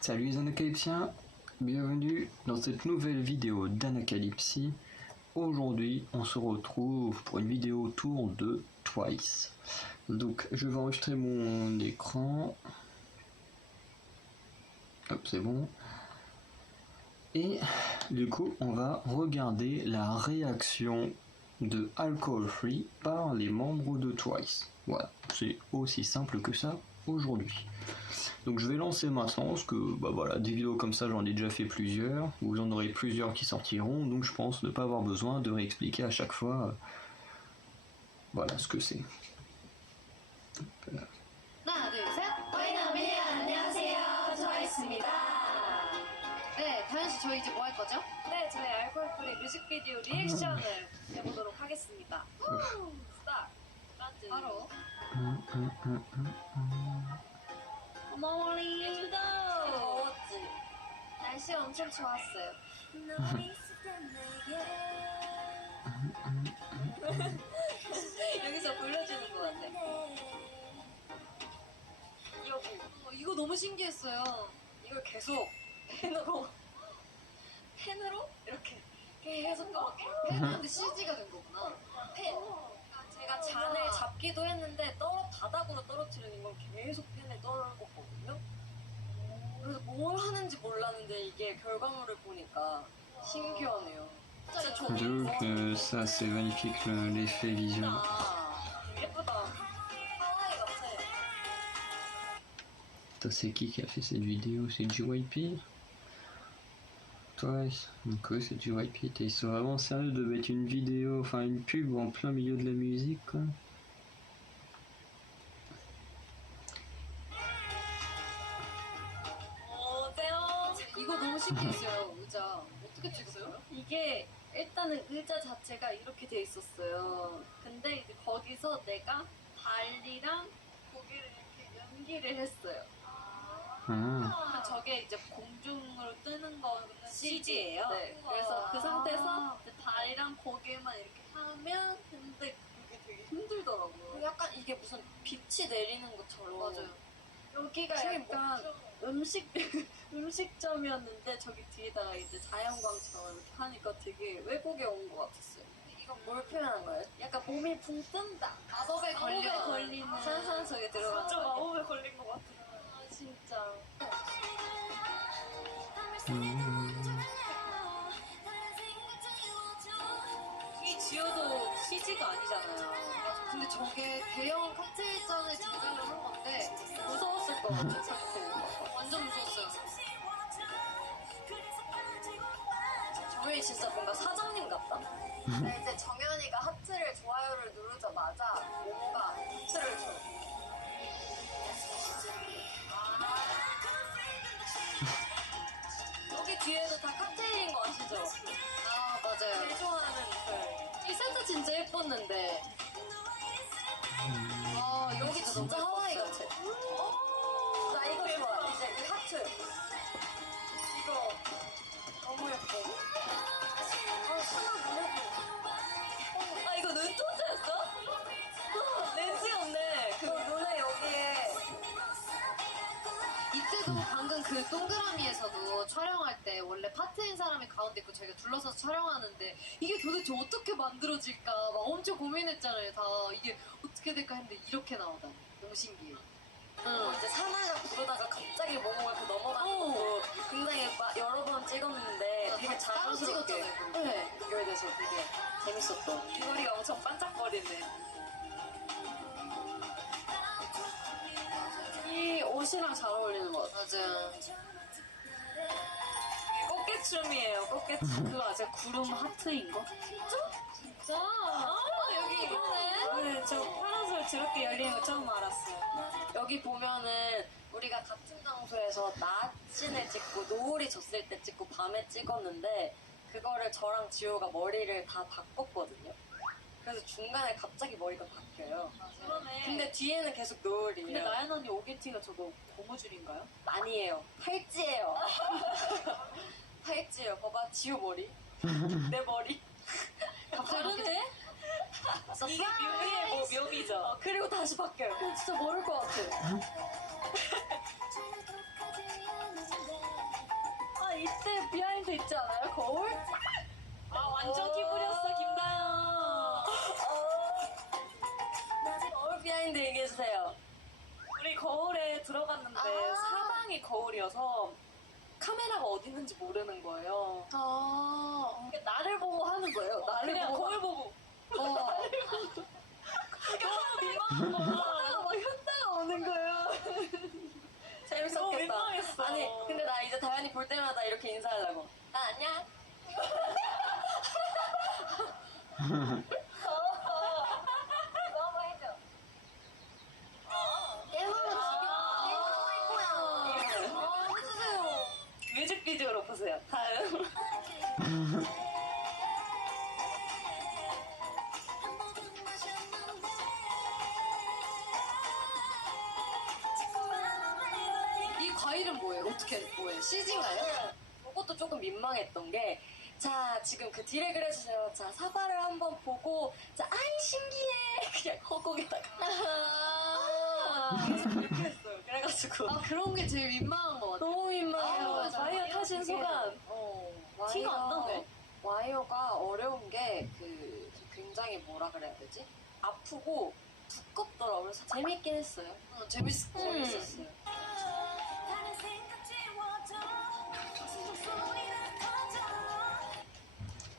Salut les Anacalypsiens, bienvenue dans cette nouvelle vidéo d'Anacalypsie. Aujourd'hui on se retrouve pour une vidéo autour de Twice. Donc je vais enregistrer mon écran. Hop, c'est bon. Et du coup on va regarder la réaction de Alcohol Free par les membres de Twice. Voilà, c'est aussi simple que ça aujourd'hui. Donc je vais lancer maintenant, parce que voilà, des vidéos comme ça j'en ai déjà fait plusieurs, vous en aurez plusieurs qui sortiront, donc je pense ne pas avoir besoin de réexpliquer à chaque fois voilà ce que c'est. 하나, 둘, 셋! 저희는 미니 안녕하세요, 트와이스입니다. 네, 다현씨 저희 이제 뭐 할 거죠? 네, 저희 알코올 프리 뮤직비디오 리액션을 해보도록 하겠습니다. 스타트! 바로 어머머리 예쁘다! 더웠지? 날씨 엄청 좋았어요. 여기서 불러주는 것 같아. 여기. 이거 너무 신기했어요. 이걸 계속 펜으로 이렇게 계속 떠먹게. 펜인데 CG가 된 거구나. 펜. 제가 잔을 잡기도 했는데 바닥으로 떨어뜨리는 건 계속 펜에 떨궜거든요. 그래서 뭘 하는지 몰랐는데 이게 결과물을 보니까 신기하네요. 진짜 Donc ça c'est magnifique l'effet visuel. 예쁘다. 하와이 같아. C'est qui a fait cette vidéo? C'est JYP? Twice. Donc oui, c'est JYP. Ils sont vraiment sérieux de mettre une vidéo, enfin une pub en plein milieu de la musique quoi. 이거 너무 신기했어요. 의자 어떻게 찍었어요? 이게 일단은 의자 자체가 이렇게 돼 있었어요. 근데 이제 거기서 내가 발이랑 고개를 이렇게 연기를 했어요. Ah. 저게 이제 공중으로 뜨는 거는 CG예요. 네. 그래서 그 상태에서 이제 발이랑 고개만 이렇게 하면 근데 그게 되게 힘들더라고요. 약간 이게 무슨 빛이 내리는 것처럼. 맞아요. 여기가 약간 음식점이었는데 저기 뒤에다가 이제 자연광처럼 이렇게 하니까 되게 외국에 온 것 같았어요. 이건 뭘 표현한 거예요? 약간 몸이 붕 뜬다. 마법에 걸리는 산산속에 들어가는 진짜 마법에 걸린 것 같아. 아 진짜. 이 지효도 CG가 아니잖아요. 근데 저게 대형 칵테일잔을 제작을 한 건데 무서웠을 것 같은 상태. 완전 무서웠어요. 정현이 진짜 뭔가 사장님 같다. 근데 이제 정연이가 하트를 좋아요를 누르자마자 모모가 하트를 줘. 여기 뒤에도 다 칵테일인 거 아시죠? 아 맞아요. 제일 좋아하는 이 세트 진짜 예뻤는데. 아 여기 진짜 하와이 같아. 나 이거 좋아. 이제 이 하트. 이거 너무 예뻐. 하나 너무 예뻐. 아 이거 눈동자였어? 렌즈 없네. 그 눈에 여기에. 이때도 방금 그 동그라미에서도 촬영할 때 원래 파트인 사람이 가운데 있고 저희가 둘러서 촬영하는데 이게 도대체 어떻게 만들어질까 막 엄청 고민했잖아요. 다 이게 어떻게 될까 했는데 이렇게 나오다니 너무 신기해요. 이제 사나가 부르다가 갑자기 모모가 이렇게 넘어가는 거 굉장히 여러 번 찍었는데 되게 따로 자연스럽게 찍었잖아요, 근데. 네, 연결돼서 되게 재밌었던 귀걸이가 엄청 반짝거리네. 이 옷이랑 잘 어울리는 것 같아요. 맞아요. 꽃게춤이에요. 꽃게춤. 그거 아세요? 구름 하트인 거? 진짜? 아, 여기 이거네. 네, 저 파란색 저렇게 열리는 거 처음 알았어요. 여기 보면은 우리가 같은 장소에서 낮신을 찍고 노을이 졌을 때 찍고 밤에 찍었는데 그거를 저랑 지호가 머리를 다 바꿨거든요. 그래서 중간에 갑자기 머리가 바뀌어요. 그러네. 근데 뒤에는 계속 노을이에요. 근데 나연 언니 오게티가 저거 고무줄인가요? 아니에요. 팔찌예요. 팔찌예요. 봐봐, 지호 머리. 내 머리. 다른데? 이게 묘미의 묘미죠. 그리고 다시 바뀌어요. 진짜 모를 것 같아. 비하인드 있지 않아요? 거울? 아 완전 키 부렸어 김다영. 거울 비하인드 얘기해주세요. 우리 거울에 들어갔는데 아. 사방이 거울이어서 카메라가 어디 있는지 모르는 거예요. 그러니까 나를 보고 하는 거예요. 나를 그냥 보고 거울 보고. 너무 민망한 거야. 막 현타가 오는 거예요. 재밌었겠다. 너무 민망했어. 아니 근데 나 이제 다현이 볼 때마다 이렇게 인사하려고. 나 안녕. 너무 해줘. 해주세요. 뮤직비디오로 보세요. 다음. 이 과일은 뭐예요? 어떻게 뭐예요? CG인가요? 그것도 조금 민망했던 게, 자, 지금 그 디렉을 해주세요. 자, 사과를 한번 보고, 자, 아이, 신기해! 그냥 허공에다가. 이렇게 했어요. 그래가지고. 아 그런 게 제일 민망한 것 같아요. 너무 민망해요. 아, 맞아. 와이어 타신 그게- 소감. 티가 안 나네. 와이어가 어려운 게 굉장히 뭐라 그래야 되지? 아프고 두껍더라고요. 그래서 재밌긴 했어요. 재밌었어요.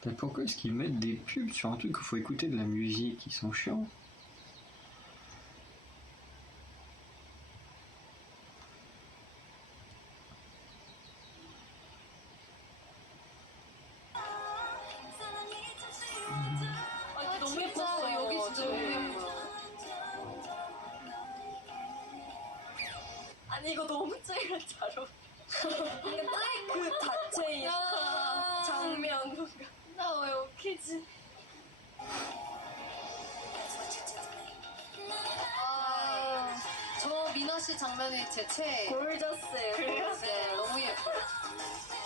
Mais pourquoi est-ce qu'ils mettent des pubs sur un truc où il faut écouter de la musique? Ils sont chiants. 아, 너무 진짜 예뻤어요. 여기 진짜 너무 네. 예뻐요. 아니 이거 너무 짤 잘 어울려. 그 자체인 야. 장면. 나 왜 웃기지? 저 미나 씨 장면이 제 최애. 골저스예요. 네, 너무 예뻐요.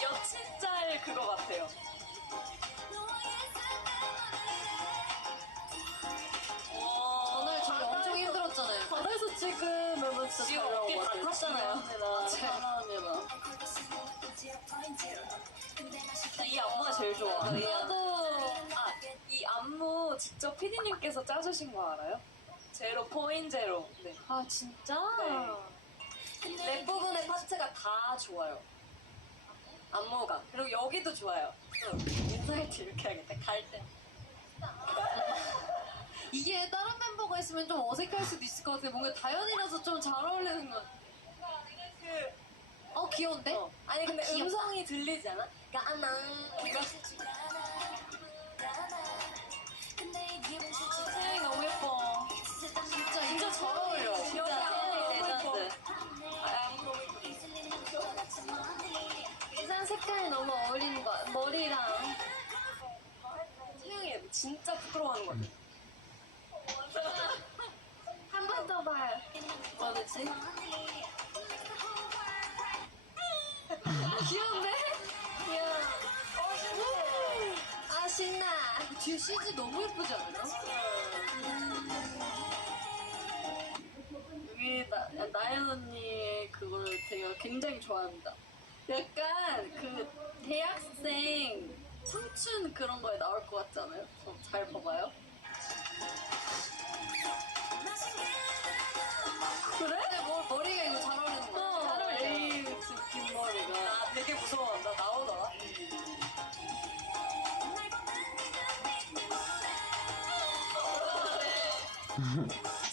여친 짤 그거 같아요. 전날 저희 엄청 힘들었잖아요. 바다에서 찍으면 진짜 잘 나온 것 같아요. 탔잖아요. 맞아요. 이 안무가 제일 좋아. 나도 이 안무 직접 PD님께서 짜주신 거 알아요? 제로 포인 제로. 네. 아 진짜? 랩 부분의 파트가 다 좋아요. 안무가. 그리고 여기도 좋아요. 인사할 때 이렇게 하겠다. 갈 때. 이게 다른 멤버가 있으면 좀 어색할 수도 있을 것 같아요. 뭔가 다현이라서 좀 잘 어울리는 것 같아요. 귀여운데? 아니 근데 귀엽다. 음성이 들리지 않아? 까나. 태양이 너무 예뻐. 진짜 잘 어울려. 진짜 레전드. 의상 색깔이 너무 어울리는 것 같아. 머리랑. 태양이 진짜 부끄러워하는 것 같아. 한 번 더 봐요. 뭐지? 귀여운데? 귀여워. 아 신나. 뒤에 CG 너무 예쁘지 않아요? 여기 나연 언니의 그거를 제가 굉장히 좋아합니다. 약간 그 대학생 청춘 그런 거에 나올 것 같지 않아요? 잘 봐봐요. 그래? 근데 머리가 이거 잘 어울리는 거 같아. 잘 어울려. 에이, 긴 머리가. 나 되게 무서워. 나 나오더라.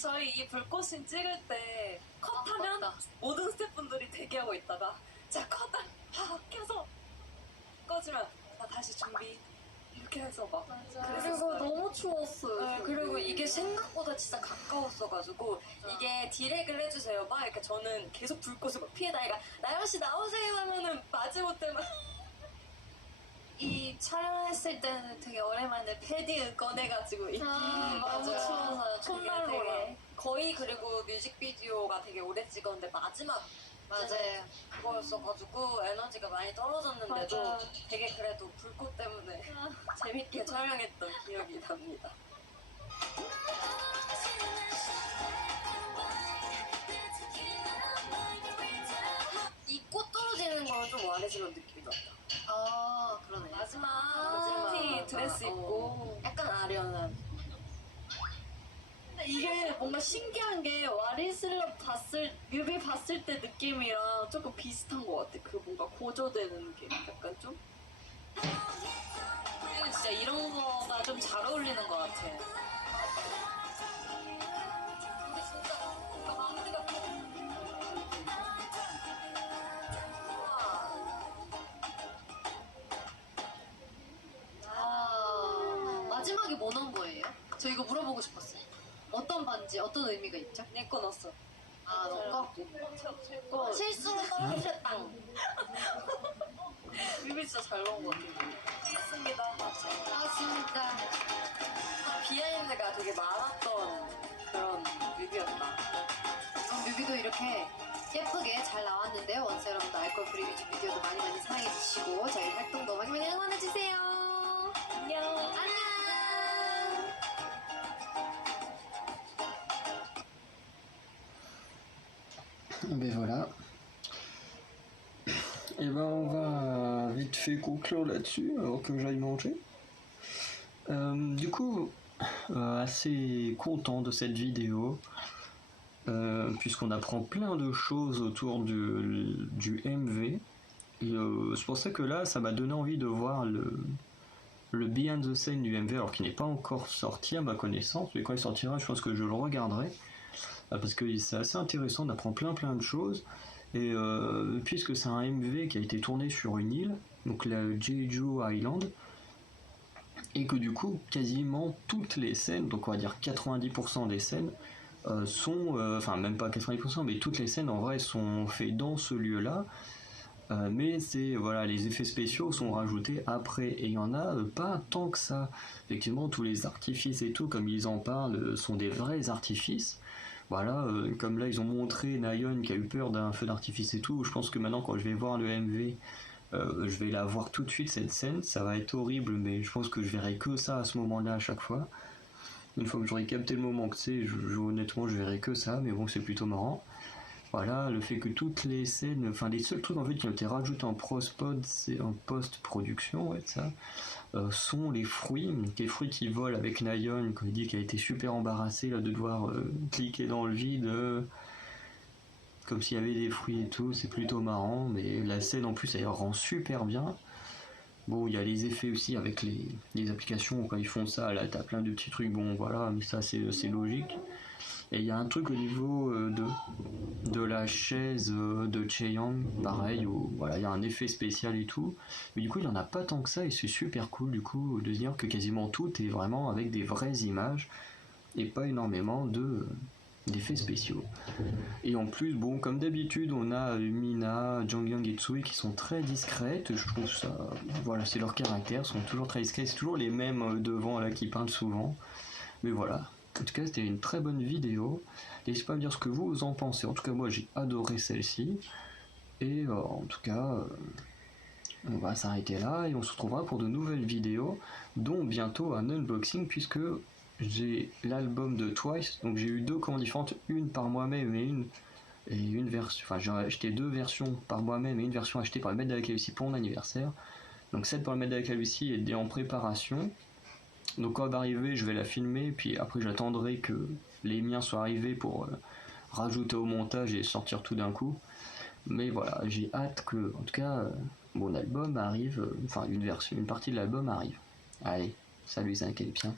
저희 이 불꽃신 찍을 때 컷하면 맞다. 모든 스태프분들이 대기하고 있다가 자 컷다 켜서 꺼지면 자 다시 준비 이렇게 해서 막 그리고 너무 추웠어요. 네, 그리고 이게 생각보다 진짜 가까웠어가지고 이게 디렉을 해주세요 막 이렇게 저는 계속 불꽃을 막 피해다가 나연씨 나오세요 하면은 마지못해 막 이 촬영했을 때는 되게 오랜만에 패딩을 꺼내가지고 맞아요. 너무 추워서 손난로랑. 거의 그리고 뮤직비디오가 되게 오래 찍었는데 마지막 맞아요. 그거였어가지고 에너지가 많이 떨어졌는데도 맞아. 되게 그래도 불꽃 때문에 재밌게 촬영했던 기억이 납니다. 이 꽃 떨어지는 거는 좀 와레질런 느낌이 났다. 아 그러네. 마지막 티 드레스 입고 약간 아련한. 근데 이게 뭔가 신기한 게 와리슬럽 뮤비 봤을 때 느낌이랑 조금 비슷한 것 같아. 그 뭔가 고조되는 느낌. 약간 좀. 그리고 진짜 이런 거가 좀 잘 어울리는 것 같아. 근데 진짜 뭔가 마무리가 마지막에 뭐 넣은 거예요? 저 이거 물어보고 싶었어요. 어떤 반지, 어떤 의미가 있죠? 내 거 넣었어. 아, 너거 거 실수로 떨어뜨렸다. 뮤비 진짜 잘 나온 것 같아. 알겠습니다. 고맙습니다. 비하인드가 되게 많았던 그런 뮤비였다. 이번 뮤비도 이렇게 예쁘게 잘 나왔는데요. 원스 여러분도 알콜 프리 뮤직비디오도 많이 사랑해주시고 저희 활동도 많이 응원해주세요. 안녕. 안녕. Ben voilà. Et ben on va vite fait conclure là-dessus avant que j'aille manger. Du coup, assez content de cette vidéo. Puisqu'on apprend plein de choses autour du MV. Et c'est pour ça que là, ça m'a donné envie de voir le behind the scene du MV, alors qu'il n'est pas encore sorti à ma connaissance, mais quand il sortira, je pense que je le regarderai. Parce que c'est assez intéressant d'apprendre plein de choses. Et puisque c'est un MV qui a été tourné sur une île, donc la Jeju Island, et que du coup, quasiment toutes les scènes, donc on va dire 90% des scènes, sont, enfin même pas 90%, mais toutes les scènes en vrai sont faites dans ce lieu-là. Mais c'est voilà, les effets spéciaux sont rajoutés après et il y en a pas tant que ça. Effectivement, tous les artifices et tout, comme ils en parlent, sont des vrais artifices. Voilà, comme là ils ont montré Nayeon qui a eu peur d'un feu d'artifice et tout. Je pense que maintenant quand je vais voir le MV, je vais la voir tout de suite cette scène. Ça va être horrible, mais je pense que je verrai que ça à ce moment-là à chaque fois. Une fois que j'aurai capté le moment que c'est, honnêtement je verrai que ça, mais bon c'est plutôt marrant. Voilà, le fait que toutes les scènes, enfin les seuls trucs en fait qui ont été rajoutés en post-production, ouais, ça, sont les fruits qui volent avec Nayeon, quand il dit qu'il a été super embarrassé là, de devoir cliquer dans le vide, comme s'il y avait des fruits et tout, c'est plutôt marrant, mais la scène en plus elle rend super bien. Bon, il y a les effets aussi avec les applications, quand ils font ça, là t'as plein de petits trucs, bon voilà, mais ça c'est logique. Et il y a un truc au niveau de la chaise de Chaeyoung, pareil, où voilà, il y a un effet spécial et tout. Mais du coup, il n'y en a pas tant que ça et c'est super cool du coup de se dire que quasiment tout est vraiment avec des vraies images et pas énormément d'effets spéciaux. Et en plus, bon, comme d'habitude, on a Mina, Jonghyun et Tsui qui sont très discrètes. Je trouve ça, voilà, c'est leur caractère, sont toujours très discrets. C'est toujours les mêmes devant là qui parlent souvent. Mais voilà. En tout cas, c'était une très bonne vidéo. N'hésitez pas à me dire ce que vous en pensez. En tout cas, moi, j'ai adoré celle-ci. Et en tout cas, on va s'arrêter là et on se retrouvera pour de nouvelles vidéos, dont bientôt un unboxing, puisque j'ai l'album de Twice. Donc j'ai eu deux commandes différentes, une par moi-même et une version. Enfin, j'ai acheté deux versions par moi-même et une version achetée par le maître de la Calvitie pour mon anniversaire. Donc celle par le maître de la Calvitie est en préparation. Donc quand elle va arriver, je vais la filmer, puis après j'attendrai que les miens soient arrivés pour rajouter au montage et sortir tout d'un coup. Mais voilà, j'ai hâte que, en tout cas, mon album arrive, enfin une partie de l'album arrive. Allez, salut les Incalépiens.